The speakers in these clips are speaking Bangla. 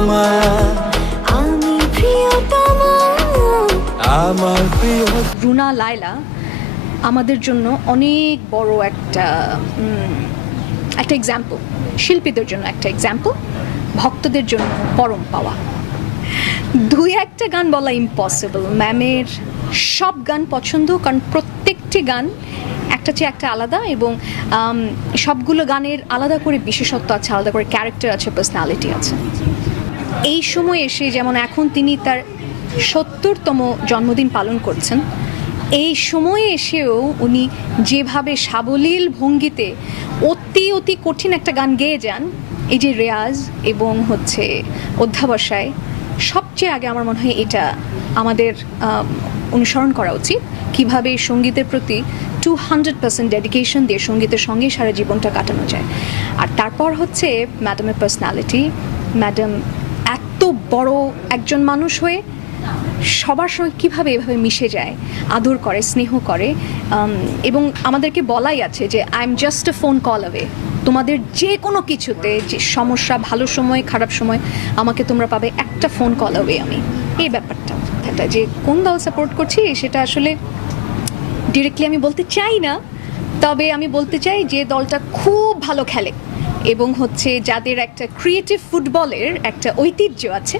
তোমার আমি আমার প্রিয় রুনা, লায়লা, আমাদের জন্য অনেক বড় একটা একটা এক্সাম্পল শিল্পীদের জন্য একটা এক্সাম্পল ভক্তদের জন্য পরম পাওয়া। দুই একটা গান বলা ইম্পসিবল ম্যামের সব গান পছন্দ, কারণ প্রত্যেকটি গান একটা চেয়ে একটা আলাদা এবং সবগুলো গানের আলাদা করে বিশেষত্ব আছে, আলাদা করে ক্যারেক্টার আছে পার্সোনালিটি আছে। এই সময় এসে যেমন এখন তিনি তার সত্তরতম জন্মদিন পালন করছেন, এই সময়ে এসেও উনি যেভাবে সাবলীল ভঙ্গিতে অতি অতি কঠিন একটা গান গেয়ে যান, এই যে রেয়াজ এবং হচ্ছে অধ্যাবসায়, সবচেয়ে আগে আমার মনে হয় এটা আমাদের অনুসরণ করা উচিত। কীভাবে সঙ্গীতের প্রতি টু হান্ড্রেড পার্সেন্ট ডেডিকেশন দিয়ে সঙ্গীতের সঙ্গে সারা জীবনটা কাটানো যায়। আর তারপর হচ্ছে ম্যাডামের পার্সোনালিটি ম্যাডাম বড় একজন মানুষ হয়ে সবার সঙ্গে কীভাবে এভাবে মিশে যায়, আদর করে, স্নেহ করে এবং আমাদেরকে বলাই আছে যে I am just a phone call away তোমাদের যে কোনো কিছুতে যে সমস্যা, ভালো সময়, খারাপ সময়, আমাকে তোমরা পাবে একটা ফোন কল অ্যাওয়ে আমি। এই ব্যাপারটা। এটা যে কোন দল সাপোর্ট করছি, সেটা আসলে ডিরেক্টলি আমি বলতে চাই না, তবে আমি বলতে চাই যে দলটা খুব ভালো খেলে। এবং হচ্ছে যাদের একটা ক্রিয়েটিভ ফুটবলের একটা ঐতিহ্য আছে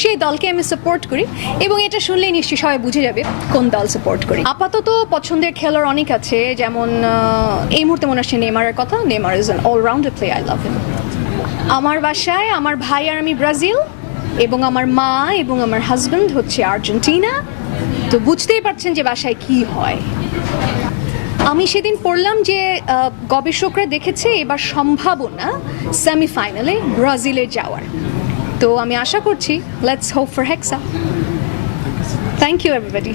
সেই দলকে আমি সাপোর্ট করি এবং এটা শুনলেই নিশ্চয়ই সবাই বুঝে যাবে কোন দল সাপোর্ট করি। আপাতত পছন্দের খেলোয়াড় অনেক আছে, যেমন এই মুহূর্তে মনে আসছে নেমারের কথা Neymar is an allrounder play I love him আমার বাসায় আমার ভাই আর আমি ব্রাজিল এবং আমার মা এবং আমার হাজব্যান্ড হচ্ছে আর্জেন্টিনা, তো বুঝতেই পারছেন যে বাসায় কি হয়। আমি সেদিন পড়লাম যে গবেষকরা দেখেছে এবার সম্ভাবনা সেমিফাইনালে ব্রাজিলে যাওয়ার। তো আমি আশা করছি let's hope for Hexa thank you everybody